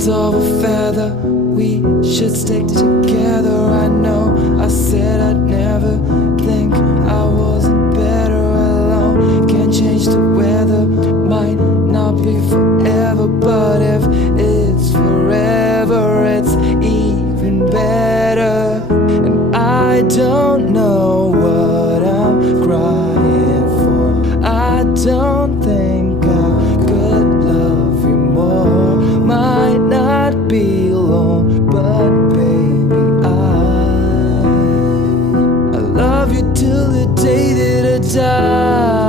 birds of a feather, we should stick together. I know I said I'd never think I wasn't better alone. Can't change the weather, might not be forever, but if it's forever, it's even better. And I don't know what I'm crying for. I don't think I could love you more. Might not be long, but baby, I love you till the day that I die.